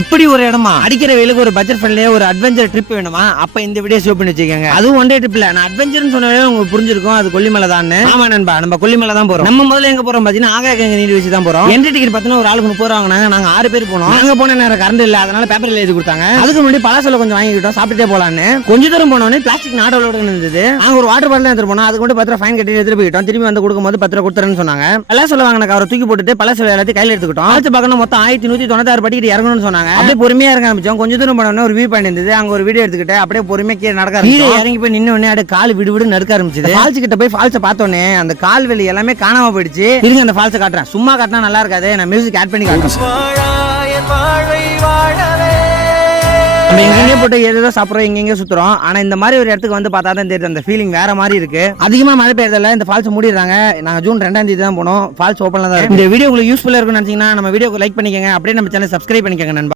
இப்படி ஒரு இடமா அடிக்கிற வெயிலுக்கு ஒரு பட்ஜெட் ஃப்ரெண்ட்லியே ஒரு அட்வென்ச்சர் ட்ரிப் வேணுமா? அப்ப இந்த வீடியோ ஷோ பண்ணி வச்சுக்கோங்க. அதுவும் ஒன் டே ட்ரிப்ல நான் அட்வென்ச்சர்னு சொன்னாலே உங்களுக்கு புரிஞ்சிருக்கும், அது கொல்லிமலை தான். ஆமா நண்பா, நம்ம கொல்லிமலை தான் போறோம். நம்ம முதல்ல எங்க போறோம் பாத்தீங்கன்னா ஆகாய நீர் வச்சு தான் போறோம். என்ட்ரி டிக்கெட் பார்த்தா ஒரு ஆளுக்கு 30 ரூபா வாங்கினாங்க. நாங்க 6 பேர் போனோம். நாங்க போன நேரம் கரண்ட் இல்ல, அதனால பேப்பர்ல எழுதி கொடுத்தாங்க. அதுக்கு முன்னாடி பழசொல்ல கொஞ்சம் வாங்கிக்கிட்டோம், சாப்பிட்டுட்டே போலான்னு. கொஞ்ச தூரம் போனோடனே பிளாஸ்டிக் நாட்டோட இருந்தது. நாங்க ஒரு வாட்டர் பாட்டில் எடுத்து போனோம். அதுக்கு மட்டும் 10 ரூபா ஃபைன் கட்டி எடுத்து போயிட்டோம். திரும்பி வந்து கொடுக்கும்போது 10 ரூபா கொடுத்துறேன்னு சொன்னாங்க. பழசொல்ல வாங்கின கவரை தூக்கி போட்டுட்டு பழசொல்ல எல்லாத்தையும் கையில எடுத்துக்கிட்டோம். அடுத்து பக்கம் மொத்தம் 1196 படிக்கிட்டு இறங்கணும்னு சொன்னாங்க. அப்படியே பொறுமையா இறங்க ஆரம்பிச்சோம். கொஞ்ச தூரம் போனோம்னா ஒரு வியூ பாயிண்ட் இருந்தது. அங்க ஒரு வீடியோ எடுத்துக்கிட்டு அப்படியே பொறுமையா கீழே நடக்க ஆரம்பிச்சோம். இறங்கி போய் நின்ன உடனே அப்படியே கால் விடு நடுக்க ஆரம்பிச்சது. ஃபால்ஸ் கிட்ட போய் ஃபால்ஸை பார்த்தோன்னே அந்த கால் வெளி எல்லாமே காணாம போயிடுச்சு. இருங்க அந்த ஃபால்ஸை காட்டுறேன். சும்மா காட்டினா நல்லா இருக்காது, நான் மியூசிக் ஆட் பண்ணி காட்டுறேன். நம்ம எங்கெங்கே போட்டு ஏதோ சாப்பிட்றோம், எங்கெங்கே சுத்துறோம். ஆனா இந்த மாதிரி ஒரு இடத்துக்கு வந்து பார்த்தா தான் தெரியுது, அந்த ஃபீலிங் வேற மாதிரி இருக்கு. அதிகமா மழை பெய்யறதில்ல, இந்த ஃபால்ஸ் மூடிடுறாங்க. நாங்க ஜூன் 2ஆம் தேதி தான் போனோம். ஃபால்ஸ் ஓப்பன்ல தான் இருக்கு. இந்த வீடியோ உங்களுக்கு யூஸ்ஃபுல்லா இருக்கும்னு நினைச்சீங்கன்னா நம்ம வீடியோக்கு லைக் பண்ணிக்கங்க, அப்படியே நம்ம சேனல் சப்ஸ்கிரைப் பண்ணிக்கங்க நண்பா.